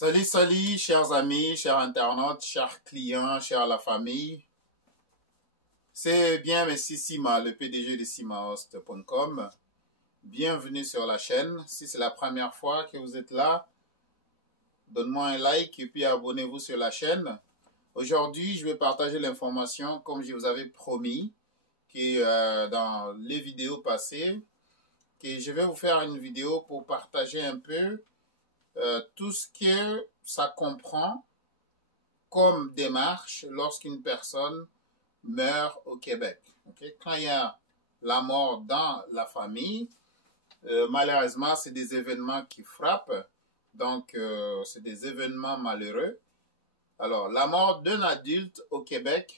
Salut, salut, chers amis, chers internautes, chers clients, chers la famille. C'est bien Messi Sima, le PDG de simahost.com. Bienvenue sur la chaîne. Si c'est la première fois que vous êtes là, donne-moi un like et puis abonnez-vous sur la chaîne. Aujourd'hui, je vais partager l'information comme je vous avais promis que dans les vidéos passées, que je vais vous faire une vidéo pour partager un peu tout ce que ça comprend comme démarche lorsqu'une personne meurt au Québec. Okay? Quand il y a la mort dans la famille, malheureusement, c'est des événements qui frappent. Donc, c'est des événements malheureux. Alors, la mort d'un adulte au Québec,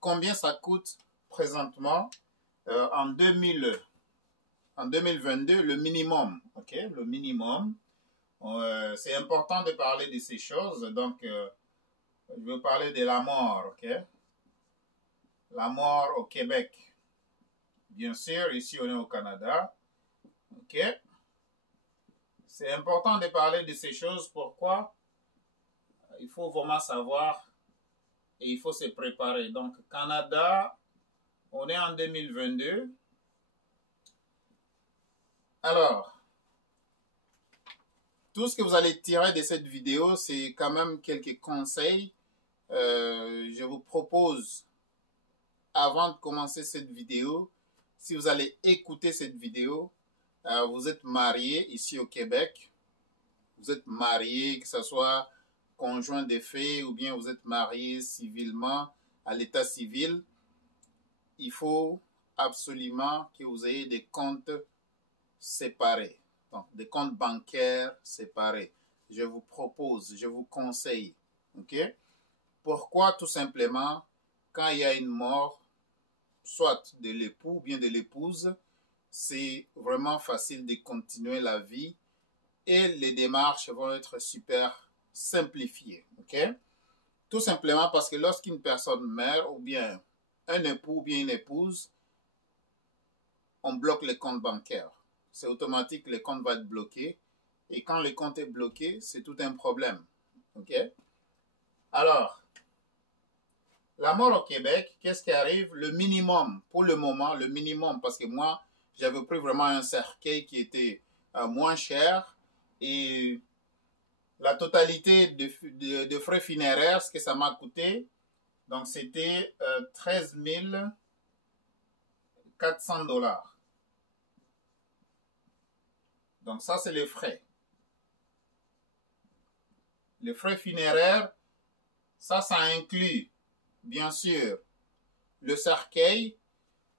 combien ça coûte présentement en 2022, le minimum. Okay? Le minimum. C'est important de parler de ces choses, donc je veux parler de la mort, ok? La mort au Québec. Bien sûr, ici on est au Canada, ok? C'est important de parler de ces choses, pourquoi? Il faut vraiment savoir et il faut se préparer. Donc, Canada, on est en 2022. Alors, tout ce que vous allez tirer de cette vidéo, c'est quand même quelques conseils. Je vous propose, avant de commencer cette vidéo, si vous allez écouter cette vidéo, vous êtes marié ici au Québec, vous êtes marié, que ce soit conjoint de fait ou bien vous êtes marié civilement à l'état civil, il faut absolument que vous ayez des comptes séparés. Donc, des comptes bancaires séparés. Je vous propose, je vous conseille. OK? Pourquoi? Tout simplement, quand il y a une mort, soit de l'époux ou bien de l'épouse, c'est vraiment facile de continuer la vie et les démarches vont être super simplifiées. OK? Tout simplement parce que lorsqu'une personne meurt ou bien un époux ou bien une épouse, on bloque les comptes bancaires. C'est automatique, le compte va être bloqué. Et quand le compte est bloqué, c'est tout un problème. OK? Alors, la mort au Québec, qu'est-ce qui arrive? Le minimum, pour le moment, le minimum, parce que moi, j'avais pris vraiment un cercueil qui était moins cher. Et la totalité de frais funéraires, ce que ça m'a coûté, donc c'était 13 400 $. Donc ça, c'est les frais. Les frais funéraires, ça inclut, bien sûr, le cercueil,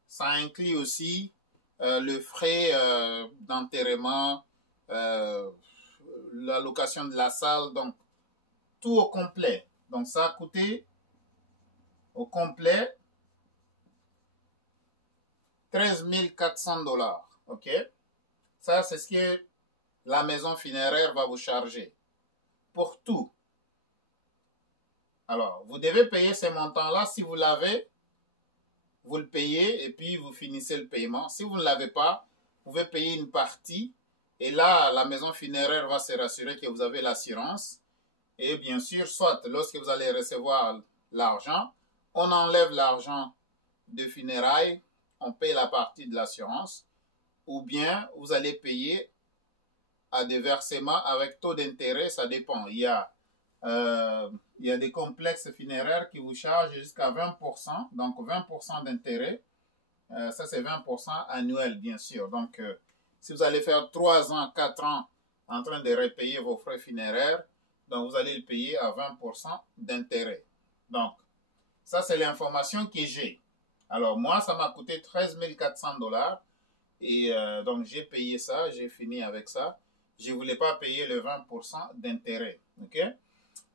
ça inclut aussi le frais d'enterrement, la location de la salle, donc tout au complet. Donc ça a coûté au complet 13 400 $. OK? Ça, c'est ce que la maison funéraire va vous charger. Pour tout. Alors, vous devez payer ces montants-là. Si vous l'avez, vous le payez et puis vous finissez le paiement. Si vous ne l'avez pas, vous pouvez payer une partie. Et là, la maison funéraire va se rassurer que vous avez l'assurance. Et bien sûr, soit lorsque vous allez recevoir l'argent, on enlève l'argent de funérailles, on paye la partie de l'assurance. Ou bien vous allez payer à des versements avec taux d'intérêt, ça dépend. Il y a des complexes funéraires qui vous chargent jusqu'à 20%, donc 20% d'intérêt. Ça, c'est 20% annuel, bien sûr. Donc, si vous allez faire 3 ans, 4 ans en train de repayer vos frais funéraires, donc vous allez le payer à 20% d'intérêt. Donc, ça, c'est l'information que j'ai. Alors, moi, ça m'a coûté 13 400 $. Et donc, j'ai payé ça, j'ai fini avec ça. Je ne voulais pas payer le 20% d'intérêt. OK?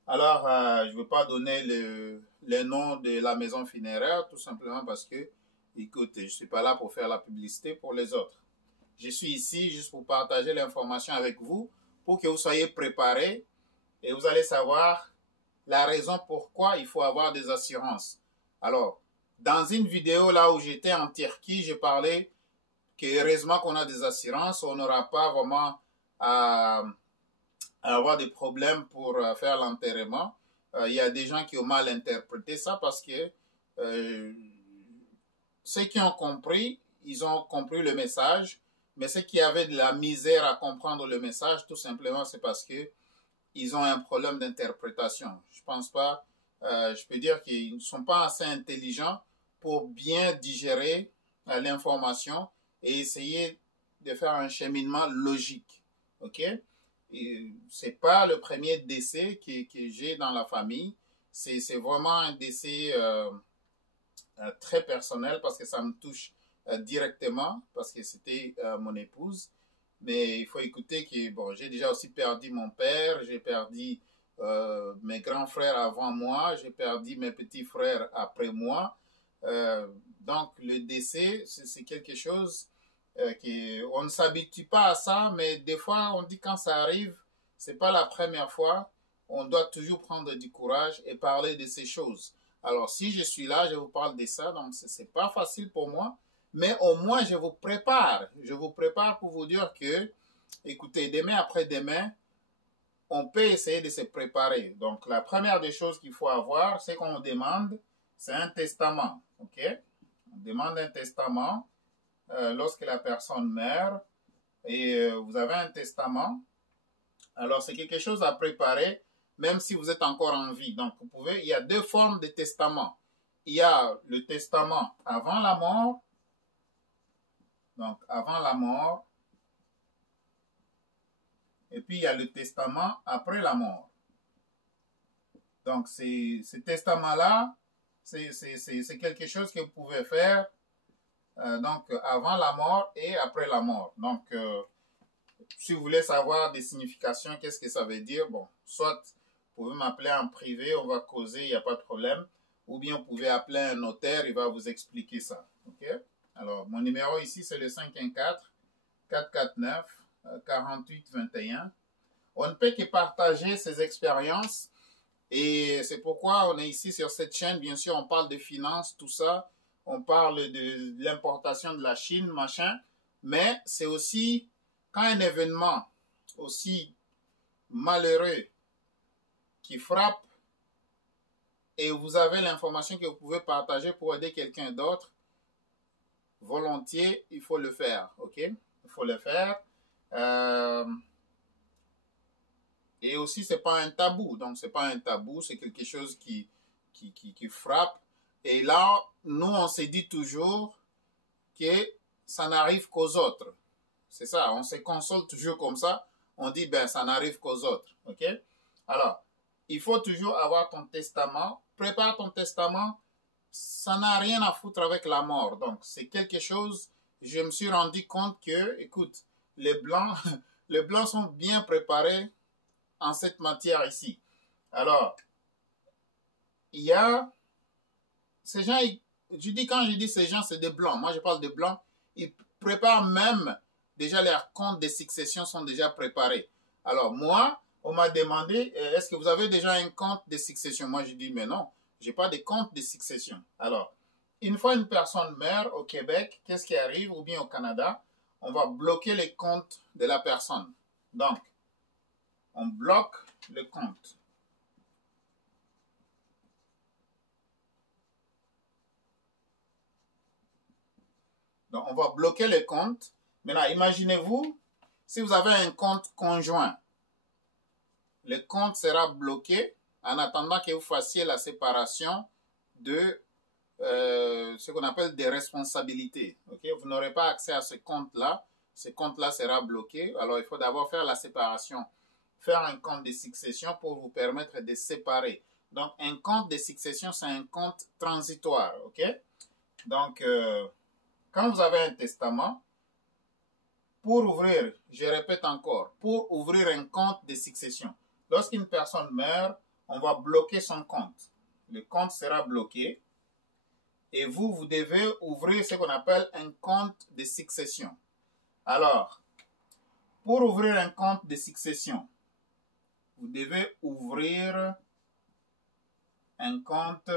Alors, je ne veux pas donner le nom de la maison funéraire, tout simplement parce que, écoute, je ne suis pas là pour faire la publicité pour les autres. Je suis ici juste pour partager l'information avec vous, pour que vous soyez préparés et vous allez savoir la raison pourquoi il faut avoir des assurances. Alors, dans une vidéo là où j'étais en Turquie, je parlais que heureusement qu'on a des assurances, on n'aura pas vraiment à avoir des problèmes pour faire l'enterrement. Il y a des gens qui ont mal interprété ça parce que ceux qui ont compris, ils ont compris le message, mais ceux qui avaient de la misère à comprendre le message, tout simplement, c'est parce que ils ont un problème d'interprétation. Je pense pas, je peux dire qu'ils ne sont pas assez intelligents pour bien digérer l'information et essayer de faire un cheminement logique. OK? C'est pas le premier décès que j'ai dans la famille. C'est vraiment un décès très personnel parce que ça me touche directement parce que c'était mon épouse. Mais il faut écouter que bon, j'ai déjà aussi perdu mon père, j'ai perdu mes grands frères avant moi, j'ai perdu mes petits frères après moi. Donc le décès, c'est quelque chose on ne s'habitue pas à ça, mais des fois on dit quand ça arrive, c'est pas la première fois. On doit toujours prendre du courage et parler de ces choses. Alors si je suis là, je vous parle de ça, donc c'est pas facile pour moi. Mais au moins, je vous prépare. Je vous prépare pour vous dire que, écoutez, demain après-demain, on peut essayer de se préparer. Donc, la première des choses qu'il faut avoir, c'est qu'on demande, c'est un testament. OK? On demande un testament lorsque la personne meurt et vous avez un testament. Alors, c'est quelque chose à préparer, même si vous êtes encore en vie. Donc, vous pouvez, il y a deux formes de testament. Il y a le testament avant la mort. Donc, avant la mort. Et puis, il y a le testament après la mort. Donc, ce testament-là, c'est quelque chose que vous pouvez faire donc avant la mort et après la mort. Donc, si vous voulez savoir des significations, qu'est-ce que ça veut dire, bon, soit vous pouvez m'appeler en privé, on va causer, il n'y a pas de problème. Ou bien vous pouvez appeler un notaire, il va vous expliquer ça. OK? Alors, mon numéro ici, c'est le 514-449-4821. On ne peut que partager ces expériences et c'est pourquoi on est ici sur cette chaîne. Bien sûr, on parle de finances, tout ça. On parle de l'importation de la Chine, machin. Mais c'est aussi quand un événement aussi malheureux qui frappe et vous avez l'information que vous pouvez partager pour aider quelqu'un d'autre, volontiers, il faut le faire. OK? Il faut le faire. Et aussi, c'est pas un tabou. Donc, c'est pas un tabou, c'est quelque chose qui frappe. Et là, nous, on se dit toujours que ça n'arrive qu'aux autres. C'est ça, on se console toujours comme ça. On dit, ben, ça n'arrive qu'aux autres. OK? Alors, il faut toujours avoir ton testament. Prépare ton testament. Ça n'a rien à foutre avec la mort. Donc, c'est quelque chose, je me suis rendu compte que, écoute, les Blancs sont bien préparés en cette matière ici. Alors, il y a ces gens, quand je dis ces gens, c'est des blancs. Moi, je parle de blancs. Ils préparent même, déjà leurs comptes de succession sont déjà préparés. Alors, moi, on m'a demandé, est-ce que vous avez déjà un compte de succession? Moi, je dis, mais non, je n'ai pas de compte de succession. Alors, une fois une personne meurt au Québec, qu'est-ce qui arrive? Ou bien au Canada, on va bloquer les comptes de la personne. Donc, on bloque le compte. Donc, on va bloquer le compte. Maintenant, imaginez-vous, si vous avez un compte conjoint, le compte sera bloqué en attendant que vous fassiez la séparation de ce qu'on appelle des responsabilités. Okay? Vous n'aurez pas accès à ce compte-là. Ce compte-là sera bloqué. Alors, il faut d'abord faire la séparation. Faire un compte de succession pour vous permettre de séparer. Donc, un compte de succession, c'est un compte transitoire. OK? Donc, quand vous avez un testament, pour ouvrir, je répète encore, pour ouvrir un compte de succession, lorsqu'une personne meurt, on va bloquer son compte. Le compte sera bloqué et vous devez ouvrir ce qu'on appelle un compte de succession. Alors, pour ouvrir un compte de succession, vous devez ouvrir un compte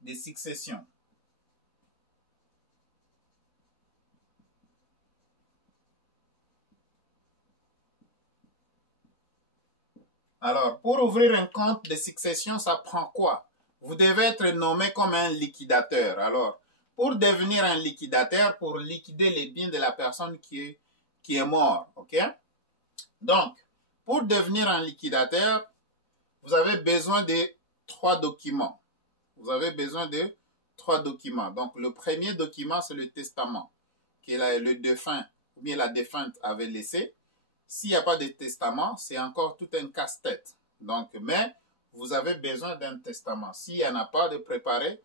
de succession. Alors, pour ouvrir un compte de succession, ça prend quoi? Vous devez être nommé comme un liquidateur. Alors, pour devenir un liquidateur, pour liquider les biens de la personne qui est mort, ok? Donc, pour devenir un liquidateur, vous avez besoin de 3 documents. Vous avez besoin de 3 documents. Donc, le premier document, c'est le testament que le défunt ou bien la défunte avait laissé. S'il n'y a pas de testament, c'est encore tout un casse-tête. Donc, mais vous avez besoin d'un testament. S'il n'y en a pas de préparé,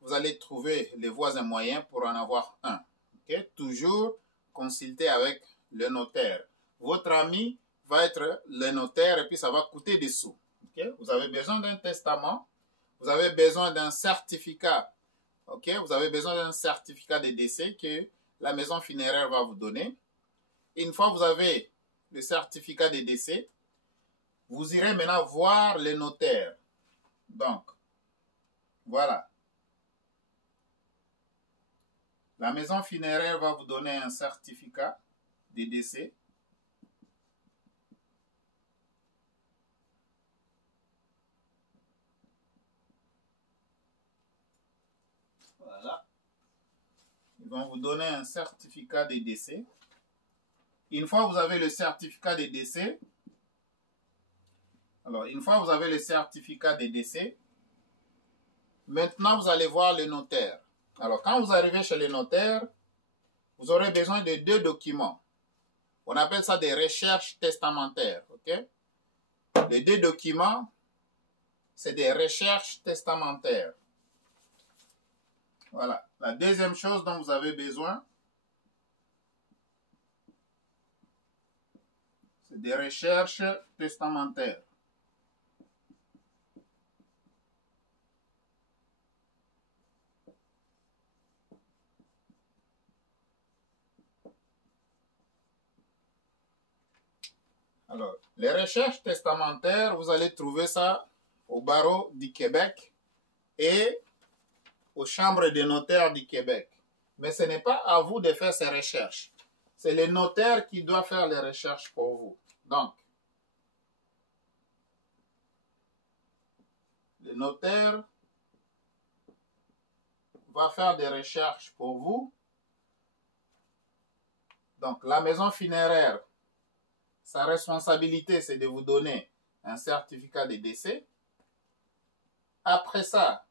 vous allez trouver les voies et moyens pour en avoir un. Okay? Toujours consulter avec le notaire. Votre ami va être le notaire et puis ça va coûter des sous. Okay? Vous avez besoin d'un testament. Vous avez besoin d'un certificat. Okay? Vous avez besoin d'un certificat de décès que la maison funéraire va vous donner. Une fois que vous avez le certificat de décès, vous irez maintenant voir le notaire. Donc, voilà. La maison funéraire va vous donner un certificat de décès. Voilà. Ils vont vous donner un certificat de décès. Une fois que vous avez le certificat de décès, alors une fois que vous avez le certificat de décès, maintenant vous allez voir le notaire. Alors quand vous arrivez chez le notaire, vous aurez besoin de 2 documents. On appelle ça des recherches testamentaires. Okay? Les 2 documents, c'est des recherches testamentaires. Voilà. La deuxième chose dont vous avez besoin, c'est des recherches testamentaires. Alors, les recherches testamentaires, vous allez trouver ça au barreau du Québec et aux chambres des notaires du Québec. Mais ce n'est pas à vous de faire ces recherches. C'est le notaire qui doit faire les recherches pour vous. Donc, le notaire va faire des recherches pour vous. Donc, la maison funéraire, sa responsabilité, c'est de vous donner un certificat de décès. Après ça,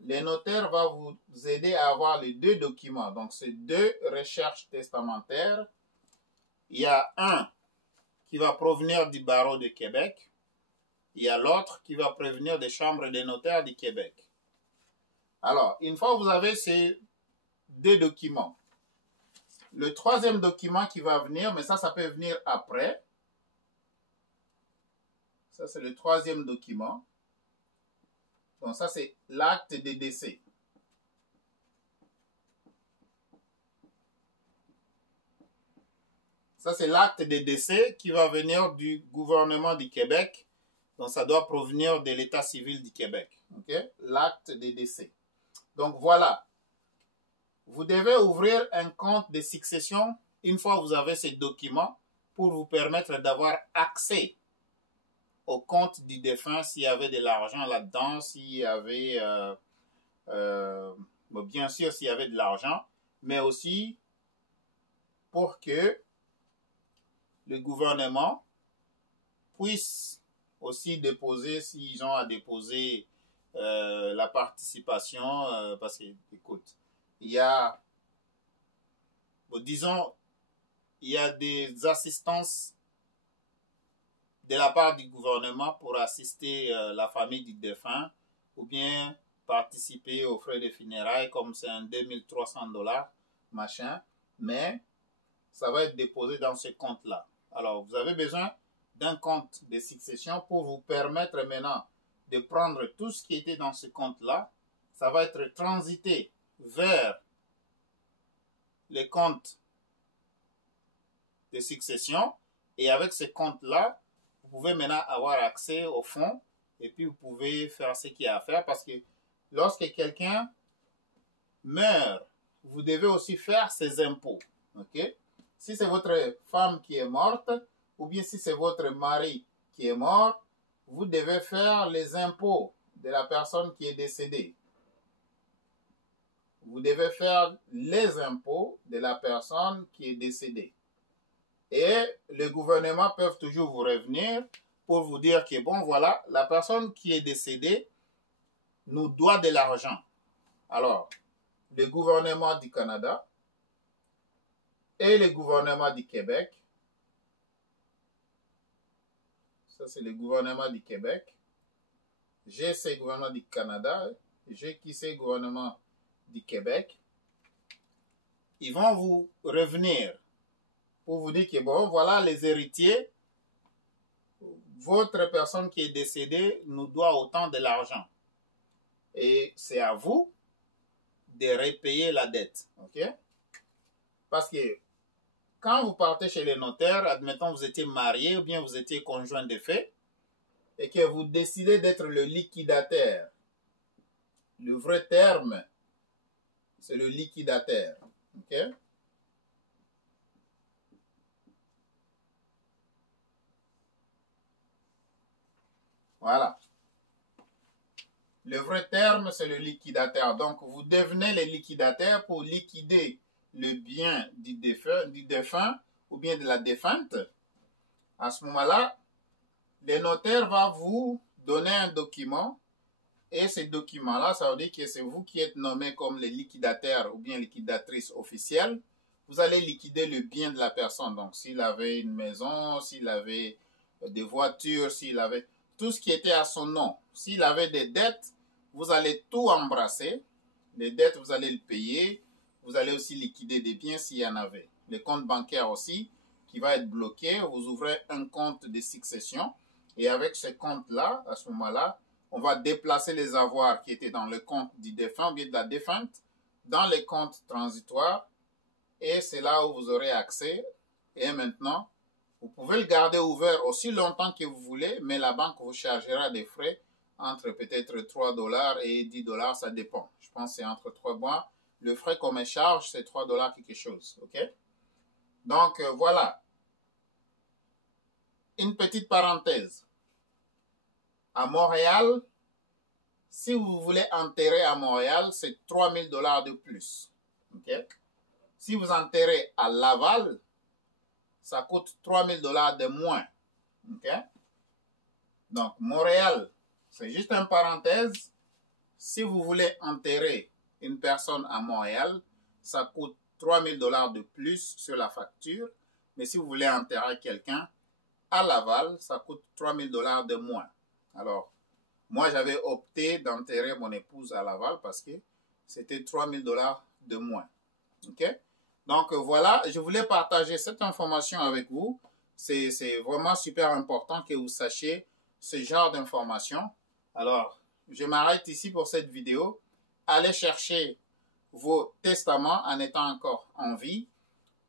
le notaire va vous aider à avoir les 2 documents. Donc, c'est 2 recherches testamentaires. Il y a un qui va provenir du barreau de Québec. Il y a l'autre qui va provenir des chambres des notaires du Québec. Alors, une fois que vous avez ces 2 documents, le 3e document qui va venir, mais ça peut venir après. Ça, c'est le 3e document. Donc, ça, c'est l'acte de décès. Ça, c'est l'acte de décès qui va venir du gouvernement du Québec. Donc, ça doit provenir de l'état civil du Québec. Okay? L'acte de décès. Donc, voilà. Vous devez ouvrir un compte de succession une fois que vous avez ces documents pour vous permettre d'avoir accès au compte du défunt s'il y avait de l'argent là-dedans, s'il y avait, bien sûr, s'il y avait de l'argent, mais aussi pour que le gouvernement puisse aussi déposer, s'ils ont à déposer la participation, parce que, écoute, il y a, disons, il y a des assistances de la part du gouvernement pour assister la famille du défunt ou bien participer aux frais de funérailles comme c'est un 2300 $, machin, mais ça va être déposé dans ce compte-là. Alors, vous avez besoin d'un compte de succession pour vous permettre maintenant de prendre tout ce qui était dans ce compte-là. Ça va être transité vers les comptes de succession et avec ce compte-là, vous pouvez maintenant avoir accès au fonds et puis vous pouvez faire ce qu'il y a à faire parce que lorsque quelqu'un meurt, vous devez aussi faire ses impôts. Okay? Si c'est votre femme qui est morte ou bien si c'est votre mari qui est mort, vous devez faire les impôts de la personne qui est décédée. Vous devez faire les impôts de la personne qui est décédée. Et le gouvernement peut toujours vous revenir pour vous dire que, bon, voilà, la personne qui est décédée nous doit de l'argent. Alors, le gouvernement du Canada et le gouvernement du Québec, ça c'est le gouvernement du Québec, j'ai ce gouvernement du Canada, j'ai qui c'est gouvernement du Québec, ils vont vous revenir pour vous dire que bon, voilà les héritiers, votre personne qui est décédée nous doit autant de l'argent. Et c'est à vous de repayer la dette. Ok? Parce que quand vous partez chez les notaires, admettons vous étiez marié ou bien vous étiez conjoint de fait, et que vous décidez d'être le liquidataire, le vrai terme, c'est le liquidataire. Ok? Voilà. Le vrai terme, c'est le liquidataire. Donc, vous devenez le liquidataire pour liquider le bien du défunt ou bien de la défunte. À ce moment-là, le notaire va vous donner un document et ce document-là, ça veut dire que c'est vous qui êtes nommé comme le liquidataire ou bien liquidatrice officielle. Vous allez liquider le bien de la personne. Donc, s'il avait une maison, s'il avait des voitures, s'il avait tout ce qui était à son nom, s'il avait des dettes, vous allez tout embrasser. Les dettes, vous allez le payer. Vous allez aussi liquider des biens s'il y en avait. Les comptes bancaires aussi, qui va être bloqué. Vous ouvrez un compte de succession. Et avec ce compte-là, à ce moment-là, on va déplacer les avoirs qui étaient dans le compte du défunt ou bien de la défunte dans les comptes transitoires. Et c'est là où vous aurez accès. Et maintenant, vous pouvez le garder ouvert aussi longtemps que vous voulez, mais la banque vous chargera des frais entre peut-être 3 $ et 10 $, ça dépend. Je pense que c'est entre 3 mois. Le frais qu'on me charge, c'est 3 $ quelque chose. Ok? Donc, voilà. Une petite parenthèse. À Montréal, si vous voulez enterrer à Montréal, c'est 3 000 $ de plus. Ok? Si vous enterrez à Laval, ça coûte 3 000 $ de moins. Ok? Donc, Montréal, c'est juste une parenthèse. Si vous voulez enterrer une personne à Montréal, ça coûte 3 000 $ de plus sur la facture. Mais si vous voulez enterrer quelqu'un à Laval, ça coûte 3 000 $ de moins. Alors, moi, j'avais opté d'enterrer mon épouse à Laval parce que c'était 3 000 $ de moins. Ok? Donc, voilà, je voulais partager cette information avec vous. C'est vraiment super important que vous sachiez ce genre d'informations. Alors, je m'arrête ici pour cette vidéo. Allez chercher vos testaments en étant encore en vie.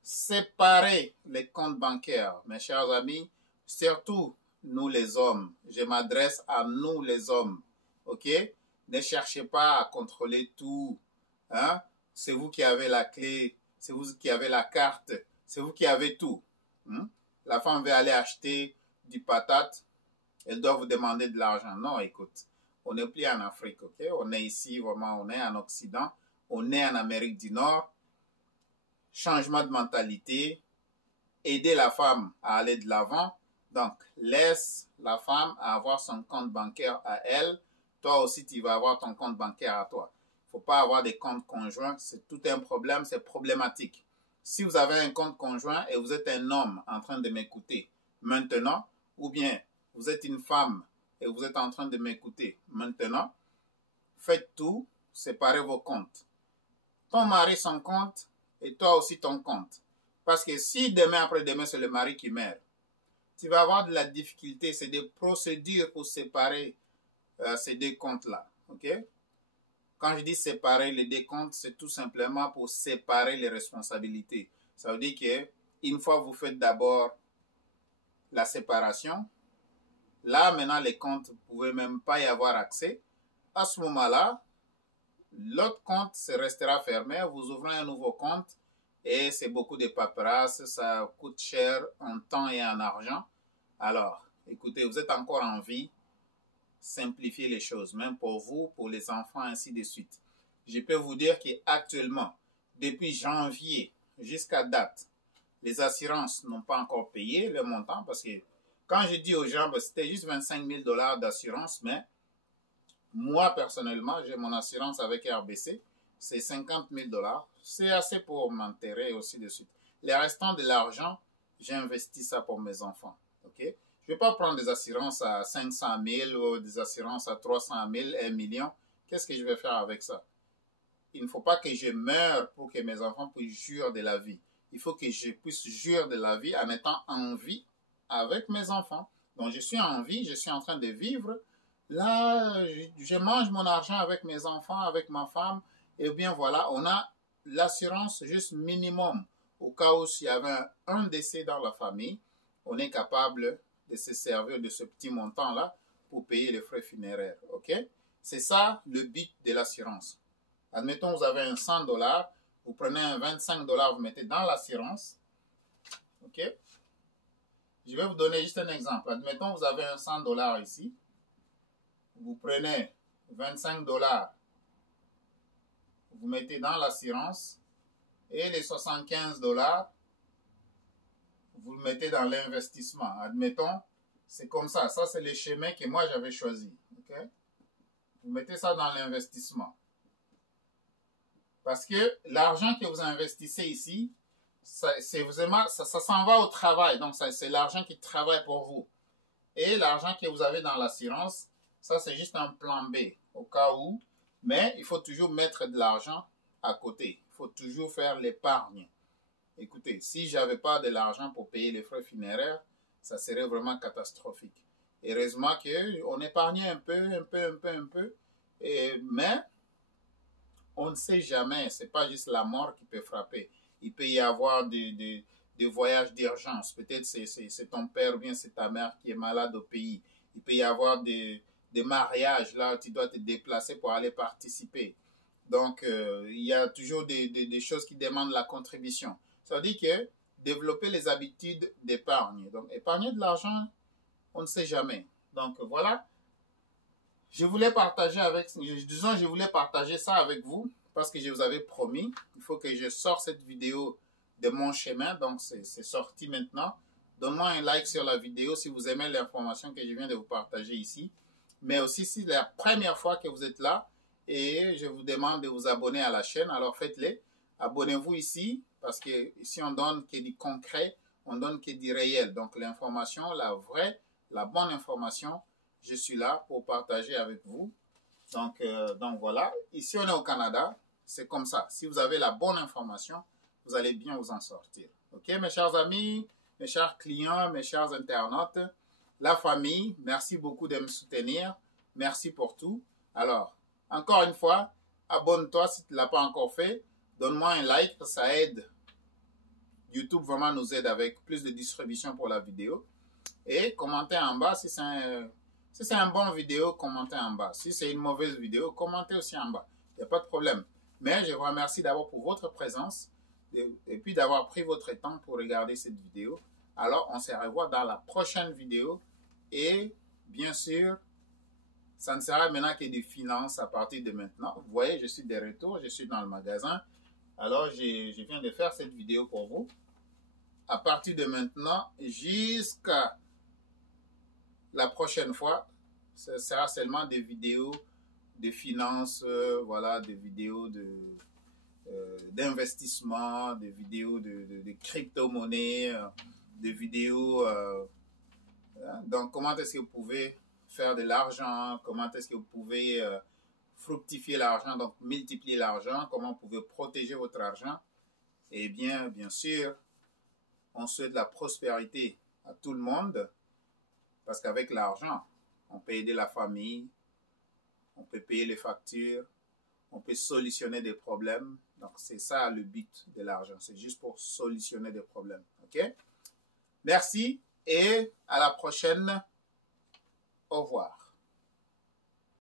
Séparez les comptes bancaires, mes chers amis, surtout nous les hommes. Je m'adresse à nous les hommes. Ok? Ne cherchez pas à contrôler tout. Hein? C'est vous qui avez la clé, c'est vous qui avez la carte, c'est vous qui avez tout. La femme veut aller acheter du patate, elle doit vous demander de l'argent. Non, écoute, on n'est plus en Afrique, ok? On est ici, vraiment, on est en Occident, on est en Amérique du Nord. Changement de mentalité, aider la femme à aller de l'avant. Donc, laisse la femme avoir son compte bancaire à elle. Toi aussi, tu vas avoir ton compte bancaire à toi. Il ne faut pas avoir des comptes conjoints. C'est tout un problème, c'est problématique. Si vous avez un compte conjoint et vous êtes un homme en train de m'écouter maintenant, ou bien vous êtes une femme et vous êtes en train de m'écouter maintenant, faites tout, séparez vos comptes. Ton mari son compte et toi aussi ton compte. Parce que si demain après-demain c'est le mari qui meurt, tu vas avoir de la difficulté, c'est des procédures pour séparer ces deux comptes-là. Ok? Quand je dis séparer les deux comptes, c'est tout simplement pour séparer les responsabilités. Ça veut dire que une fois vous faites d'abord la séparation, là maintenant les comptes, vous ne pouvez même pas y avoir accès. À ce moment-là, l'autre compte restera fermé, vous ouvrez un nouveau compte et c'est beaucoup de paperasse, ça coûte cher en temps et en argent. Alors, Écoutez, vous êtes encore en vie, simplifiez les choses, même pour vous, pour les enfants, ainsi de suite. Je peux vous dire qu'actuellement, depuis janvier jusqu'à date, les assurances n'ont pas encore payé le montant parce que quand je dis aux gens, c'était juste 25 000 $ d'assurance, mais moi, personnellement, j'ai mon assurance avec RBC, c'est 50 000 $. C'est assez pour m'enterrer aussi de suite. Les restants de l'argent, j'investis ça pour mes enfants. Okay? Je ne vais pas prendre des assurances à 500 000 ou des assurances à 300 000, 1 million. Qu'est-ce que je vais faire avec ça? Il ne faut pas que je meure pour que mes enfants puissent jouir de la vie. Il faut que je puisse jouir de la vie en étant en vie avec mes enfants. Donc, je suis en vie, je suis en train de vivre. Là, je mange mon argent avec mes enfants, avec ma femme. Et bien, voilà, on a l'assurance juste minimum. Au cas où s'il y avait un décès dans la famille, on est capable de se servir de ce petit montant-là pour payer les frais funéraires. OK? C'est ça le but de l'assurance. Admettons, vous avez un 100 $, vous prenez un 25 $, vous mettez dans l'assurance. OK? Je vais vous donner juste un exemple. Admettons, vous avez un 100 $ ici. Vous prenez 25 $, vous mettez dans l'assurance. Et les 75 $, vous le mettez dans l'investissement. Admettons, c'est comme ça. Ça, c'est le schéma que moi, j'avais choisi. Okay? Vous mettez ça dans l'investissement. Parce que l'argent que vous investissez ici, ça s'en va au travail. Donc, c'est l'argent qui travaille pour vous. Et l'argent que vous avez dans l'assurance, ça, c'est juste un plan B, au cas où. Mais il faut toujours mettre de l'argent à côté. Il faut toujours faire l'épargne. Écoutez, si je n'avais pas de l'argent pour payer les frais funéraires, ça serait vraiment catastrophique. Heureusement qu'on épargnait un peu. Mais on ne sait jamais. Ce n'est pas juste la mort qui peut frapper. Il peut y avoir des voyages d'urgence. Peut-être c'est ton père ou bien c'est ta mère qui est malade au pays. Il peut y avoir des mariages là où tu dois te déplacer pour aller participer. Donc, il y a toujours des choses qui demandent la contribution. Ça veut dire que développer les habitudes d'épargne. Donc, épargner de l'argent, on ne sait jamais. Donc, voilà. Je voulais partager ça avec vous parce que je vous avais promis. Il faut que je sorte cette vidéo de mon chemin. Donc, c'est sorti maintenant. Donnez-moi un like sur la vidéo si vous aimez l'information que je viens de vous partager ici. Mais aussi, si c'est la première fois que vous êtes là, et je vous demande de vous abonner à la chaîne, alors faites-le. Abonnez-vous ici, parce que ici on donne que du concret, on donne que du réel. Donc l'information, la vraie, la bonne information, je suis là pour partager avec vous. Donc voilà, ici on est au Canada, c'est comme ça. Si vous avez la bonne information, vous allez bien vous en sortir. Ok, mes chers amis, mes chers clients, mes chers internautes, la famille, merci beaucoup de me soutenir. Merci pour tout. Alors, encore une fois, abonne-toi si tu ne l'as pas encore fait. Donne-moi un like, ça aide. YouTube vraiment nous aide avec plus de distribution pour la vidéo. Et commentez en bas si c'est un bon vidéo, commentez en bas. Si c'est une mauvaise vidéo, commentez aussi en bas. Il n'y a pas de problème. Mais je vous remercie d'abord pour votre présence et puis d'avoir pris votre temps pour regarder cette vidéo. Alors, on se revoit dans la prochaine vidéo. Et bien sûr, ça ne sera maintenant que des finances à partir de maintenant. Vous voyez, je suis de retour, je suis dans le magasin. Alors, je viens de faire cette vidéo pour vous. À partir de maintenant, jusqu'à la prochaine fois, ce sera seulement des vidéos de finances, voilà, des vidéos d'investissement, des vidéos de crypto-monnaie, des vidéos... donc, comment est-ce que vous pouvez faire de l'argent, comment est-ce que vous pouvez fructifier l'argent, donc multiplier l'argent, comment vous pouvez protéger votre argent. Et bien sûr, on souhaite la prospérité à tout le monde parce qu'avec l'argent, on peut aider la famille, on peut payer les factures, on peut solutionner des problèmes. Donc, c'est ça le but de l'argent. C'est juste pour solutionner des problèmes. OK? Merci et à la prochaine. Au revoir.